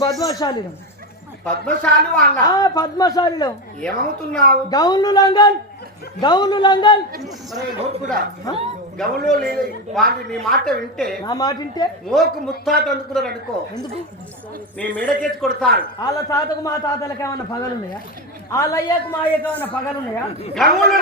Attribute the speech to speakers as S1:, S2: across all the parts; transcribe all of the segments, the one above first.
S1: పద్మశాలిలో
S2: పద్మశాలి
S1: పద్మశాలిలో
S2: ఏమవుతున్నావు?
S1: గౌన్లు లంగన్.
S2: గౌలో వాళ్ళు నీ మాట వింటే
S1: నా మాట వింటే
S2: మోకు ముత్తాత అందుకున్నారు అనుకో.
S1: ఎందుకు?
S2: నీ మెడకెత్తి కొడతారు.
S1: వాళ్ళ తాతకు మా తాతలకు ఏమన్నా పగలున్నాయా? వాళ్ళ అయ్యకు మా అయ్యకు ఏమన్నా పగలున్నాయా?
S2: గౌలు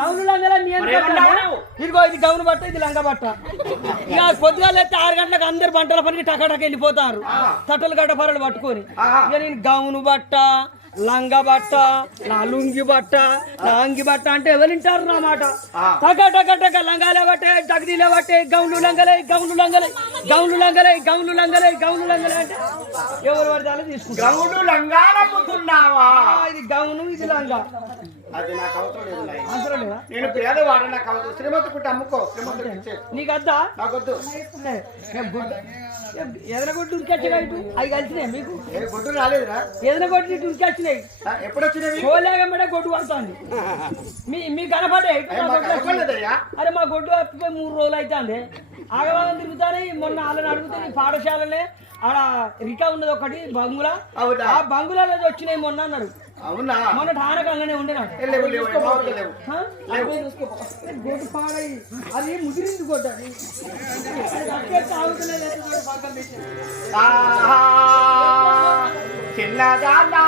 S1: గౌను లంగల?
S2: నువ్వు?
S1: ఇదిగో ఇది గౌను బట్ట ఇది లంగ బట్ట. ఇక పొద్దుగాల అయితే ఆరు గంటలకు అందరు పంటల పనికి టకాటక వెళ్ళిపోతారు. తట్టలు గడ్డ పరలు పట్టుకొని. ఇక నేను గౌను బట్ట లంగ బట్ట నా లుంగి బట్ట నా అంగి బట్ట అంటే ఎవరు వింటారు నా మాట. టక టక టక లంగాలే బట్టే జగదీలే బట్టే గౌన్లు లంగలే గౌన్లు లంగలే గౌన్లు లంగలే గౌన్లు లంగలే గౌన్లు లంగలే అంటే ఎవరు వాళ్ళు తీసుకుంటారు.
S2: గౌలు లంగాలమ్ముతున్నావా?
S1: ఆ, ఇది గౌను ఇది లంగా.
S2: అది నాకు అవసరం లేదు నాయన.
S1: అవసరం లేదా?
S2: నేను పేదవాడు నాకు అవసరం. అమ్ముకో. ఇచ్చే
S1: నీకు అద్దా
S2: నాకొద్దు
S1: ఉరికొచ్చినాయి ఇటు? అవి కలిసినాయి మీకు?
S2: ఏ గుడ్డు రాలేదురా.
S1: ఏదైనా కొట్టి ఇటు ఉరికొచ్చినాయి.
S2: ఆ, ఎప్పుడు వచ్చినవి
S1: కోలేగమ్మడే గొడ్డు పడుతుంది. మీ మీ కనపడే ఇటు గొడ్డు. అరే మా గొడ్డు అప్పిపోయి మూడు రోజులు అవుతుంది ఆగవాగం తిరుగుతానే మొన్న వాళ్ళని అడుగుతే ఈ పాఠశాలనే ఆడ రికా ఉన్నది ఒకటి బంగులా.
S2: అవునా?
S1: ఆ వచ్చినాయి మొన్న అన్నాడు.
S2: అవునా?
S1: మొన్న
S2: మాకు లేవు
S1: హ? గొడ్డు పాడై అది ముదిరింది గొడ్డ అది.
S2: చిన్నదానా.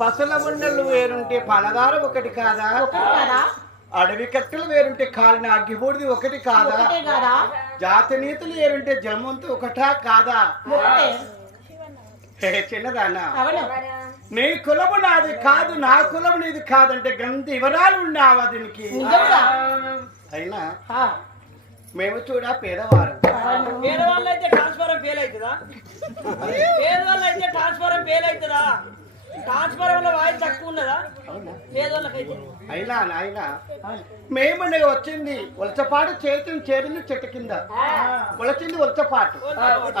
S2: పసుల ఉండలు వేరుంటే పలదారం ఒకటి కాదా?
S3: ఒకటి కదా?
S2: అడవి కట్టెలు వేరుంటే కాలిన అగ్గిపూడిది ఒకటి కాదా?
S3: ఒకటే కదా?
S2: జాతి నీతులు వేరుంటే జమ్మంతు ఒకటా కాదా? చిన్నదానా? నీ కులము నాది కాదు నా కులము నీది కాదంటే గంత వివరాలు ఉన్నావా దీనికి? అయినా మేము చూడ పేదవారు.
S1: పేదవాళ్ళు అయితే ట్రాన్స్ఫారం ఫెయిల్ అవుతుందా? పేదవాళ్ళు అయితే ట్రాన్స్ఫారం ఫెయిల్ అవుతుందా? ట్రాన్స్ఫారం లో వాయిస్ తక్కువ ఉన్నదా?
S2: అయినా నాయనా వచ్చింది వలసపాటు చేతిని చేరింది చెట్టు కింద. వలచింది వలసపాటు.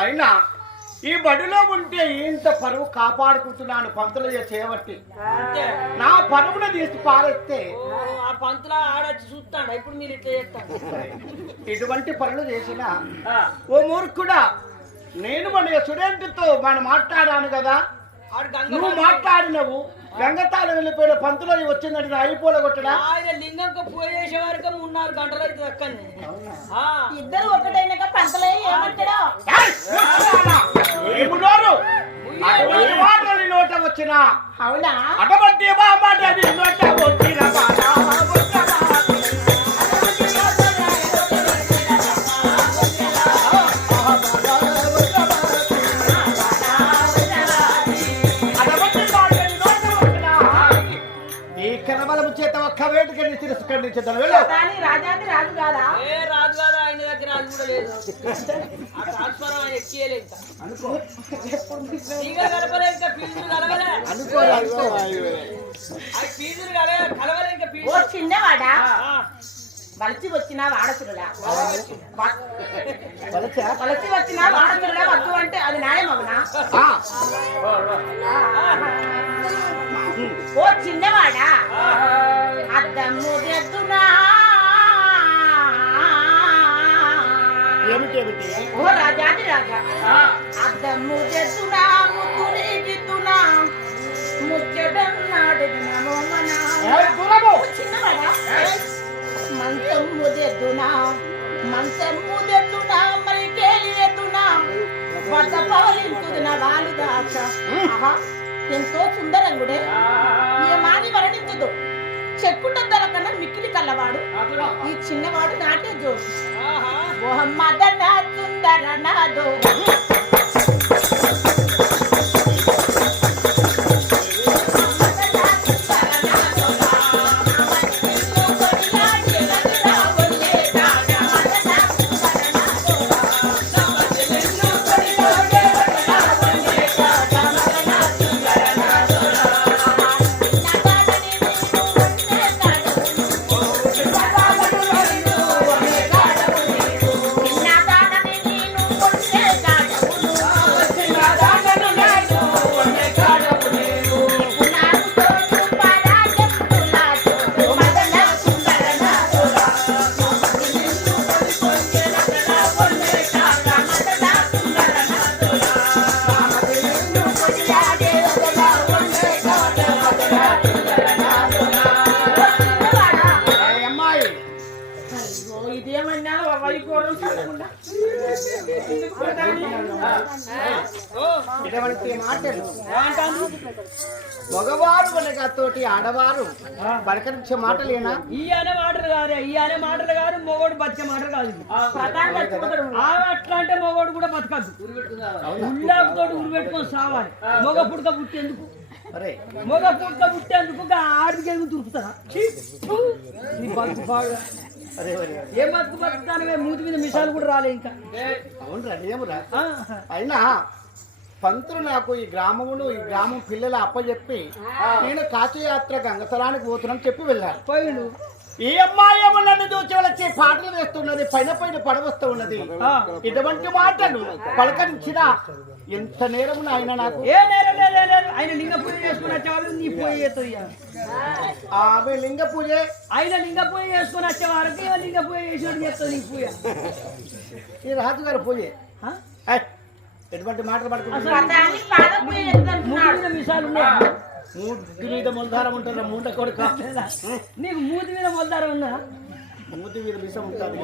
S2: అయినా ఈ బడిలో ఉంటే ఇంత పరువు కాపాడుకుంటున్నాను పంతులు చేయబట్టి నా పరువును తీసి పారేస్తే.
S1: ఆ పంతుల ఆడొచ్చి చూస్తాడు? ఇప్పుడు మీరు ఇట్లా చేస్తాను
S2: ఇటువంటి పనులు చేసిన ఓ మూర్ఖుడా నేను మన స్టూడెంట్తో మనం మాట్లాడాను కదా. నువ్వు మాట్లాడినవు. గంగతాలు వెళ్ళిపోయిన పంతులో వచ్చిందంటే నా అయిపోలే కొట్టడా?
S1: ఆయన లింగంకు పూజ చేసే వరకు మూడు నాలుగు గంటలు అవుతుంది అక్కడనే. ఆ,
S3: ఇద్దరు ఒకటైనాక పంతలే ఏమంటాడో?
S2: మాటలు నీ నోట వచ్చిన?
S3: అవునా?
S2: అటువంటి మాట చేత ఒక్క వేటుకని తిరస్కరించదాను వెళ్ళు.
S3: కానీ రాజాది రాజు కాదా
S1: ఏ రాజు గారు ఆయన దగ్గర అది కూడా లేదు. ఆ ట్రాన్స్ఫర్ ఆయన ఎక్కియలే ఇంకా.
S2: అనుకో.
S1: తీగ కలపలే ఇంకా ఫీజులు కలవలే.
S2: అనుకో అనుకో.
S1: ఆ ఫీజులు కలవలే కలవలే ఇంకా
S3: ఓ
S1: ఫీజులు
S3: చిన్నవాడా?
S1: ఆ,
S3: వలసి వచ్చిన వాడసురుడా
S2: వలసా?
S3: వచ్చిన వాడసురుడా వద్దు అంటే అది న్యాయం అవునా
S2: ఆ,
S3: ఓ చిన్నవాడా? అద్దము ఎద్దునా ఓ రాజాది రాజా. అద్దము ఎద్దునా ముద్దుని గిద్దునా? ముచ్చటన్నాడు. చిన్నవాడా? మంచం ముదెద్దునా మంచం ముదెద్దునా మరి కేలి ఎద్దునా? వద్ద పవలించుదున వాళ్ళు ఎంతో సుందరంగుడే. ఏమాని వర్ణించదు చెక్కుటద్దల కన్నా మిక్కిలి కల్లవాడు ఈ చిన్నవాడు నాట్య జోడు సుందర నాదో
S2: మగవారు తోటి ఆడవారు పలకరించే మాటలేనా?
S1: ఈ అనే మాటలు కాదు ఈ అనే మాటలు కాదు మొగోడు బతికే మాటలు కాదు అట్లా అంటే మొగోడు కూడా బతకద్దు ఉల్లాకు తోటి ఉరి పెట్టుకొని సావాలి. మొగ పుడక పుట్టేందుకు?
S2: అరే.
S1: మొగ పుడక పుట్టేందుకు ఆడికి ఎందుకు
S2: అరే.
S1: ఏ బతుకు బతుకుతానవే? మూతి మీద మిసాలు కూడా రాలే ఇంకా.
S2: అవునురా ఏమురా?
S1: ఆ,
S2: అయినా పంతులు నాకు ఈ గ్రామమును ఈ గ్రామం పిల్లల అప్పచెప్పి నేను కాశీయాత్ర గంగతలానికి పోతున్నాను చెప్పి వెళ్ళాను
S1: పోయిండు.
S2: ఈ అమ్మాయి ఏమో నన్ను చూసి వచ్చి పాటలు వేస్తున్నది పైన పైన పడవస్తూ ఉన్నది. ఇటువంటి మాటలు పలకరించిన ఎంత నేరం ఆయన నాకు?
S1: ఏ నేరం. ఆయన లింగ పూజ చేసుకుని వచ్చేవారు నీ పూజ.
S2: ఆమె లింగ పూజే.
S1: ఆయన లింగ పూజ చేసుకుని వచ్చే వారికి లింగ పూజ చేసినట్టు చేస్తుంది నీ పూజ.
S2: ఈ రాజుగారి పూజే. ఎటువంటి మాటలు
S3: పూజ చేస్తుంటున్నాడు
S1: మూడు మీద
S2: ముల్ధారం ఉంటుందా? మూట కొడుక?
S1: నీకు మూతి మీద మొద్దారం ఉందా?
S2: మూతి మీద విషం ఉంటుంది?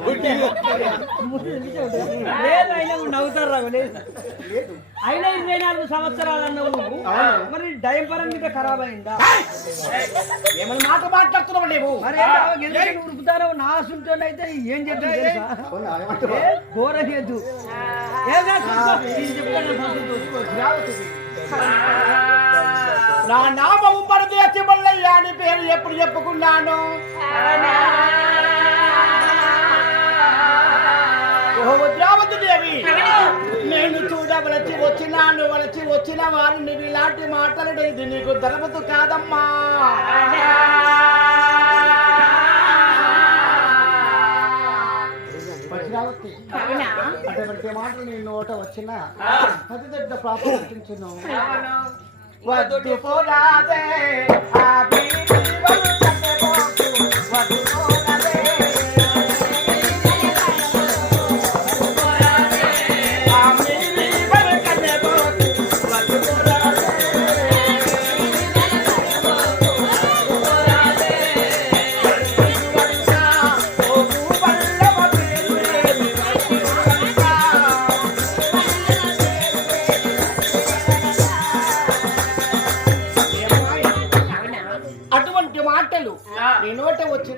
S1: లేదు. అయినా ఇరవై నాలుగు సంవత్సరాలు అన్నావు నువ్వు. మరి డయం పరం మీద ఖరాబ్ అయిందా?
S2: ఏమైనా మాట మాట్లాడుతున్నావు నీవు?
S1: మరి ఉరుకుతారో నా సుంటోనైతే ఏం ఘోరం చూసుకో.
S2: నా నామము పరదేశి మల్లయ్య అని పేరు ఎప్పుడు చెప్పుకున్నాను? నేను చూడవలసి వచ్చినాను వలసి వచ్చిన వారిని ఇలాంటి మాట్లాడేది నీకు ధరమతు కాదమ్మా. అటువంటి మాటలు నీ నోట వచ్చినా అతి పెద్ద ప్రాబ్లం గుర్తించును వద్దు పోరాదే